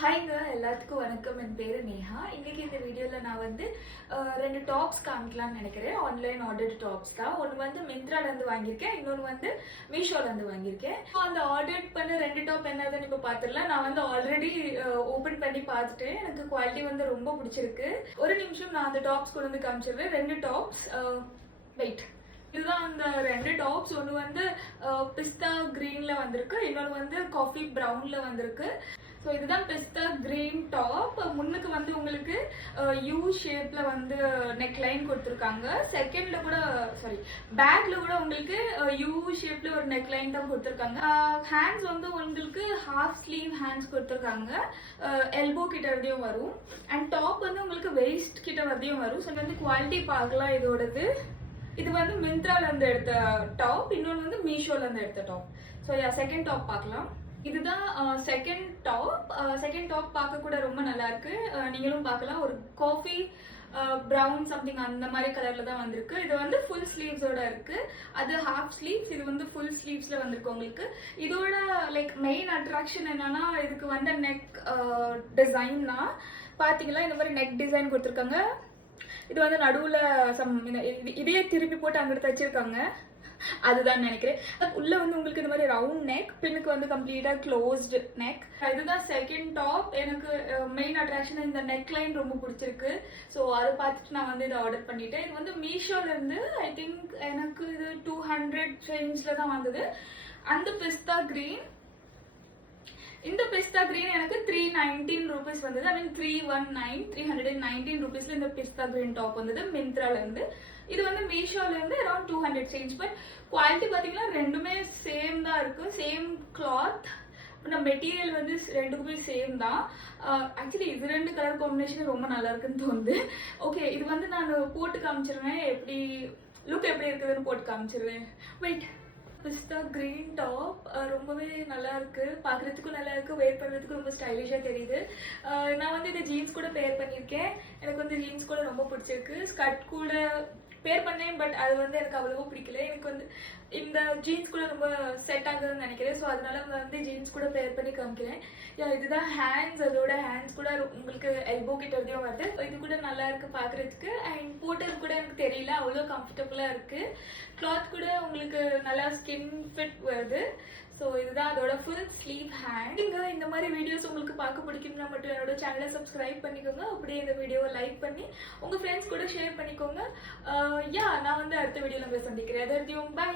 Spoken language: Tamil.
ஹாய்ங்க எல்லாத்துக்கும் வணக்கம். என் பேர் நேஹா. இன்றைக்கி இந்த வீடியோவில் நான் வந்து ரெண்டு டாப்ஸ் காமிக்கலாம்னு நினைக்கிறேன். ஆன்லைன் ஆர்டர் டாப்ஸ் தான். ஒன்று வந்து மிந்த்ராலேருந்து வாங்கியிருக்கேன், இன்னொன்று வந்து மீஷோலேருந்து வாங்கியிருக்கேன். அந்த ஆர்டர் பண்ண ரெண்டு டாப் என்னதுன்னு இப்போ பார்த்துடலாம். நான் வந்து ஆல்ரெடி ஓப்பன் பண்ணி பார்த்துட்டேன். எனக்கு குவாலிட்டி வந்து ரொம்ப பிடிச்சிருக்கு. ஒரு நிமிஷம் நான் அந்த டாப்ஸ் கொண்டு வந்து காமிச்சிடுறேன். ரெண்டு டாப்ஸ் வெயிட். இதுதான் அந்த ரெண்டு டாப்ஸ். ஒன்று வந்து பிஸ்தா க்ரீனில் வந்திருக்கு, இன்னொன்று வந்து காஃபி ப்ரௌனில் வந்திருக்கு. ஸோ இதுதான் பிஸ்தா கிரீன் டாப். முன்னுக்கு வந்து உங்களுக்கு யூ ஷேப்ல வந்து நெக் லைன் கொடுத்துருக்காங்க. செகண்ட்ல கூட பேக்ல கூட உங்களுக்கு யூ ஷேப்ல ஒரு நெக் லைன் தான் கொடுத்துருக்காங்க. ஹேண்ட்ஸ் வந்து உங்களுக்கு ஹாஃப் ஸ்லீவ் ஹேண்ட்ஸ் கொடுத்துருக்காங்க. எல்போ கிட்ட வரையும் வரும். அண்ட் டாப் வந்து உங்களுக்கு வெயிஸ்ட் கிட்ட வரையும் வரும். ஸோ வந்து குவாலிட்டி பார்க்கலாம் இதோடது. இது வந்து மிந்த்ரால இருந்து எடுத்த டாப், இன்னொன்று வந்து மீஷோல இருந்து எடுத்த டாப். ஸோ செகண்ட் டாப் பார்க்கலாம். இதுதான் செகண்ட் டாப். பார்க்க கூட ரொம்ப நல்லா இருக்கு. நீங்களும் பார்க்கலாம். ஒரு காஃபி ப்ரௌன் சம்திங் அந்த மாதிரி கலர்ல தான் வந்திருக்கு. இது வந்து ஃபுல் ஸ்லீவ்ஸோட இருக்கு. அது ஹாஃப் ஸ்லீவ்ஸ், இது வந்து ஃபுல் ஸ்லீவ்ஸ்ல வந்திருக்கு உங்களுக்கு. இதோட லைக் மெயின் அட்ராக்ஷன் என்னன்னா, இதுக்கு வந்து நெக் டிசைன்னா பாத்தீங்களா, இந்த மாதிரி நெக் டிசைன் கொடுத்துருக்காங்க. இது வந்து நடுவுல இதையே திருப்பி போட்டு அங்கிட்டு தச்சிருக்காங்க. அதுதான் நினைக்கிறேன். உள்ள வந்து உங்களுக்கு இந்த மாதிரி ரவுண்ட் நெக், பின்னுக்கு வந்து கம்ப்ளீட்டா க்ளோஸ்டு நெக். இதுதான் செகண்ட் டாப். எனக்கு மெயின் அட்ராக்ஷன் இந்த நெக் லைன் ரொம்ப பிடிச்சிருக்கு. ஸோ அதை பார்த்துட்டு நான் வந்து இதை ஆர்டர் பண்ணிட்டேன். இது வந்து மீஷோல இருந்து ஐ திங்க் எனக்கு இது 200 ரேஞ்ச்ல தான் வந்தது. அந்த பிஸ்தா கிரீன், இந்த பிஸ்தா கிரீன் எனக்கு 319 ரூபீஸ் வந்தது. ஐ மீன் 319 ரூபீஸ்ல இந்த பிஸ்தா கிரீன் டாப் வந்தது மிந்த்ரால இருந்து. இது வந்து மீஷோல இருந்து அரௌண்ட் 200 சேஞ்ச். பட் குவாலிட்டி பாத்தீங்கன்னா ரெண்டுமே சேம் தான் இருக்கு. சேம் கிளாத், மெட்டீரியல் வந்து ரெண்டுக்குமே சேம் தான். ஆக்சுவலி இது ரெண்டு கலர் காம்பினேஷன் ரொம்ப நல்லா இருக்குன்னு தோணுது. ஓகே, இது வந்து நான் போட்டு காமிச்சிருவேன். எப்படி லுக் எப்படி இருக்குதுன்னு போட்டு காமிச்சிருவேன். வெயிட். பிஸ்தா கிரீன் டாப் ரொம்பவே நல்லா இருக்கு. பார்க்கறதுக்கும் நல்லா இருக்கு, வேர் பண்ணுறதுக்கும் ரொம்ப ஸ்டைலிஷா தெரியுது. நான் வந்து இந்த ஜீன்ஸ் கூட பேர் பண்ணியிருக்கேன். எனக்கு வந்து ஜீன்ஸ் கூட ரொம்ப பிடிச்சிருக்கு. ஸ்கர்ட் கூட பேர் பண்ணேன், பட் அது வந்து எனக்கு அவ்வளவோ பிடிக்கல. எனக்கு வந்து இந்த ஜீன்ஸ் கூட ரொம்ப செட் ஆகுதுன்னு நினைக்கிறேன். ஸோ அதனால வந்து ஜீன்ஸ் கூட பேர் பண்ணி காமிக்கிறேன். இதுதான் ஹேண்ட்ஸ். அதோட ஹேண்ட்ஸ் கூட உங்களுக்கு எல்போ கிட்ட வரையும் வருது. இது கூட நல்லா இருக்கு பார்க்கறதுக்கு. அண்ட் போட்டது கூட எனக்கு தெரியல, அவ்வளோ கம்ஃபர்டபுளா இருக்கு. கிளாத் கூட உங்களுக்கு நல்லா ஸ்கின் ஃபிட் வருது. ஸோ இதுதான் அதோட ஃபுல் ஸ்லீவ் ஹேண்ட். இந்த மாதிரி வீடியோஸ் உங்களுக்கு பார்க்க பிடிக்கும்னா மட்டும் என்னோட சேனலை சப்ஸ்கிரைப் பண்ணிக்கோங்க. அப்படியே இந்த வீடியோவை லைக் பண்ணி உங்க ஃப்ரெண்ட்ஸ் கூட ஷேர் பண்ணிக்கோங்க. நான் வந்து அடுத்த வீடியோல போய் சந்திக்கிறேன். அது வரைக்கும் பை.